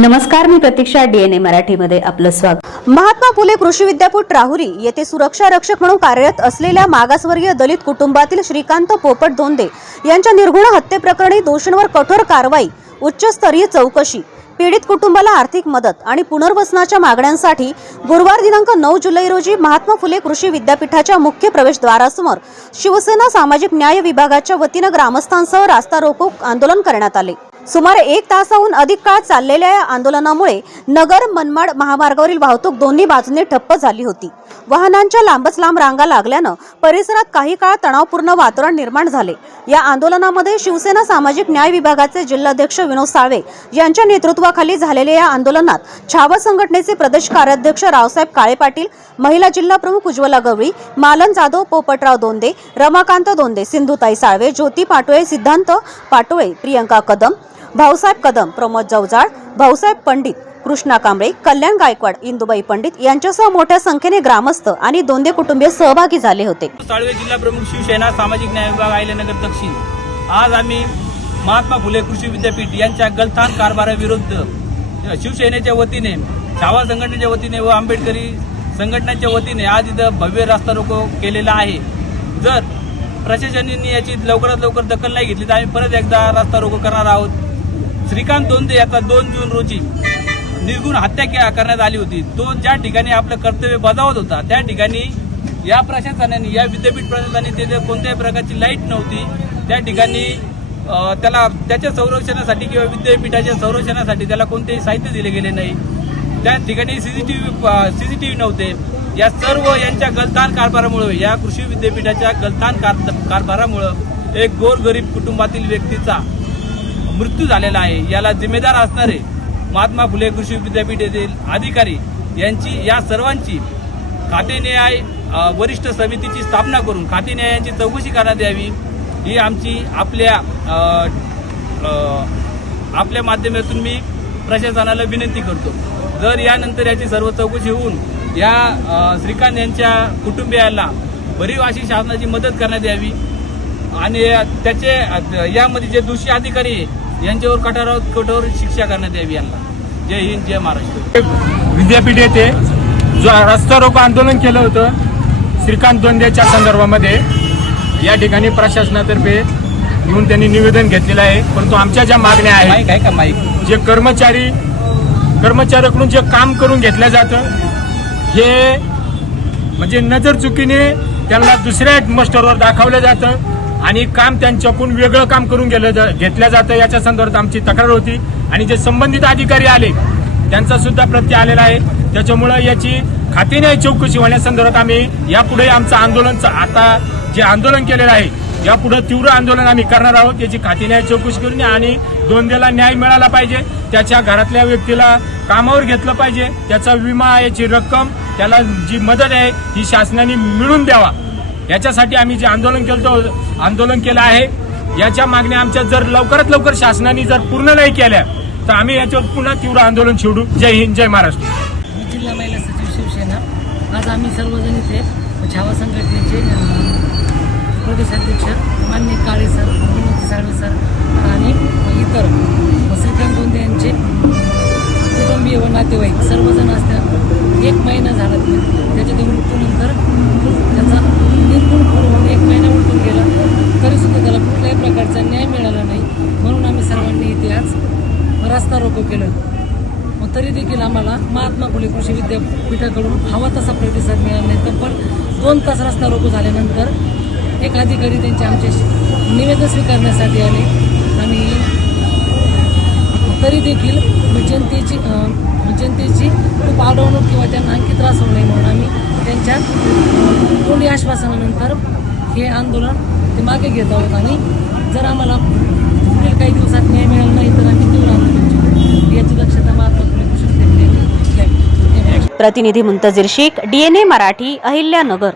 नमस्कार, मी प्रतीक्षा. डीएनए मराठीमध्ये आपलं स्वागत. महात्मा फुले कृषी विद्यापीठ राहुरी येथे सुरक्षा रक्षक म्हणून कार्यरत असलेल्या मागासवर्गीय दलित कुटुंबातील श्रीकांत पोपट धोंदे यांच्या निर्घुण हत्येप्रकरणी दोषींवर कठोर कारवाई, उच्चस्तरीय चौकशी, पीडित कुटुंबाला आर्थिक मदत आणि पुनर्वसनाच्या मागण्यांसाठी गुरुवार दिनांक 9 जुलै रोजी महात्मा फुले कृषी विद्यापीठाच्या मुख्य प्रवेशद्वारासमोर शिवसेना सामाजिक न्याय विभागाच्या वतीनं ग्रामस्थांसह रास्ता रोको आंदोलन करण्यात आले. सुमारे 1 तासाहून अधिक काळ चाललेल्या या आंदोलनामुळे नगर मनमाड महामार्गावरील वाहतूक दोन्ही बाजूने ठप्प झाली होती. वाहनांच्या लांबच लांब रांगा लागल्यानं परिसरात काही काळ तणावपूर्ण वातावरण निर्माण झाले. या आंदोलनामध्ये शिवसेना सामाजिक न्याय विभागाचे जिल्हाध्यक्ष विनोद साळवे यांच्या नेतृत्वाखाली झालेल्या या आंदोलनात छावा संघटनेचे प्रदेश कार्याध्यक्ष रावसाहेब काळे पाटील, महिला जिल्हा प्रमुख उज्ज्वला गवळी, मालन जाधव, पोपटराव दोंदे, रमाकांत दोंदे, सिंधुताई साळवे, ज्योती पाटोळे, सिद्धांत पाटोळे, प्रियंका कदम, भाऊसाहेब कदम, प्रमोद जवजाळ, भाऊसाहेब पंडित, कृष्णा कांबळे, कल्याण गायकवाड, इंदुबाई पंडित यांच्यासह मोठ्या संख्येने ग्रामस्थ आणि दोंदे कुटुंबीय सहभागी झाले होते. साळवे, जिल्हा प्रमुख, शिवसेना सामाजिक न्याय विभाग, अहिल्यानगर दक्षिण. आज आम्ही महात्मा फुले कृषी विद्यापीठ यांच्या गलथान कारभाराविरुद्ध शिवसेनेच्या वतीने, छावा संघटनेच्या वतीने व आंबेडकरी संघटनेच्या वतीने आज इथं भव्य रास्ता रोको केलेला आहे. जर प्रशासनाने याची लवकरात लवकर दखल नाही घेतली तर आम्ही परत एकदा रास्ता रोको करणार आहोत. श्रीकांत दोंदे याचा 2 जून रोजी निर्घुण हत्या करण्यात आली होती. तो ज्या ठिकाणी आपलं कर्तव्य बजावत होता त्या ठिकाणी या प्रशासनाने, या विद्यापीठ प्रशासनाने तिथे कोणत्याही प्रकारची लाईट नव्हती. त्या ठिकाणी त्याला त्याच्या संरक्षणासाठी किंवा विद्यापीठाच्या संरक्षणासाठी त्याला कोणतेही साहित्य दिले गेले नाही. त्या ठिकाणी सीसीटीव्ही नव्हते. या सर्व यांच्या गलथान कारभारामुळे, या कृषी विद्यापीठाच्या गलथान कारभारामुळे एक गोरगरीब कुटुंबातील व्यक्तीचा मृत्यू झालेला आहे. याला जिम्मेदार असणारे महात्मा फुले कृषी विद्यापीठ येथील अधिकारी यांची, या सर्वांची खाते न्याय वरिष्ठ समितीची स्थापना करून खाते न्यायाची चौकशी करण्यात यावी, ही आमची आपल्या माध्यमातून मी प्रशासनाला विनंती करतो. जर यानंतर याची सर्व चौकशी होऊन या श्रीकांत यांच्या कुटुंबियाला भरीव अशी शासनाची मदत करण्यात यावी आणि त्याचे यामध्ये जे दोषी अधिकारी आहे यांच्यावर कठोर शिक्षा करण्यात यावी. यांना जय हिंद, जय महाराष्ट्र. विद्यापीठ येथे जो रस्ता रोको आंदोलन केलं होतं श्रीकांत दोंदेच्या संदर्भामध्ये, या ठिकाणी प्रशासनातर्फे येऊन त्यांनी निवेदन घेतलेलं आहे. परंतु आमच्या ज्या मागण्या आहेत, जे कर्मचाऱ्याकडून जे काम करून घेतलं जातं, हे म्हणजे नजर चुकीने त्यांना दुसऱ्या मस्टरवर दाखवलं जातं आणि काम त्यांच्याकडून वेगळं काम करून घेतलं जातं. याच्या संदर्भात आमची तक्रार होती आणि जे संबंधित अधिकारी आले त्यांचा सुद्धा प्रत्यय आलेला आहे. त्याच्यामुळे याची खाते न्याय चौकशी होण्यासंदर्भात आम्ही यापुढे आमचं आंदोलन, आता जे आंदोलन केलेलं आहे यापुढे तीव्र आंदोलन आम्ही करणार आहोत. याची खाते न्याय चौकशी करून आणि दोंदेला न्याय मिळाला पाहिजे. त्याच्या घरातल्या व्यक्तीला कामावर घेतलं पाहिजे. त्याचा विमा, याची रक्कम, त्याला जी मदत आहे ती शासनाने मिळून द्यावा. याच्यासाठी आम्ही जे आंदोलन केलं आहे, याच्या मागण्या आमच्या जर लवकरात लवकर शासनाने जर पूर्ण नाही केल्या तर आम्ही याच्यावर पुन्हा तीव्र आंदोलन छेडू. जय हिंद, जय महाराष्ट्र. जिल्हा महिला सचिव, शिवसेना. आज आम्ही सर्वजण इथे छावा संघटनेचे प्रदेशाध्यक्ष माननीय काळे सर, विनोद साळवे सर आणि इतर श्रीकांत दोंदे यांचे कुटुंबीय व नातेवाईक सर्वजण असतात. 1 महिना झाला त्याच्या मृत्यूनंतर त्याचा निर्गुण होऊन 1 महिना उलटून गेला, तरीसुद्धा त्याला कुठल्याही प्रकारचा न्याय मिळाला नाही. म्हणून आम्ही सर्वांनी इथे आज रास्ता रोको केलं. मग तरी देखील आम्हाला महात्मा फुले कृषी विद्यापीठाकडून हवा तसा प्रतिसाद मिळाला नाही. तब्बल 2 तास रास्ता रोको झाल्यानंतर एक अधिकारी त्यांचे आमच्याशी निवेदन स्वीकारण्यासाठी आले आणि तरी देखील जनतेची खूप अडवणूक किंवा त्यांना आणखी त्रास होऊ नये म्हणून आम्ही त्यांच्या तोंडी आश्वासनानंतर हे आंदोलन ते मागे घेत आहोत. आणि जर आम्हाला पुढील काही दिवसात न्याय मिळाला नाही तर आम्ही तीव्र आंदोलन करू. याची दक्षता महात्मा फुले कृषी विद्यापीठाने घ्यावी. प्रतिनिधी मुंतजीर शेख, डीएनए मराठी, अहिल्यानगर.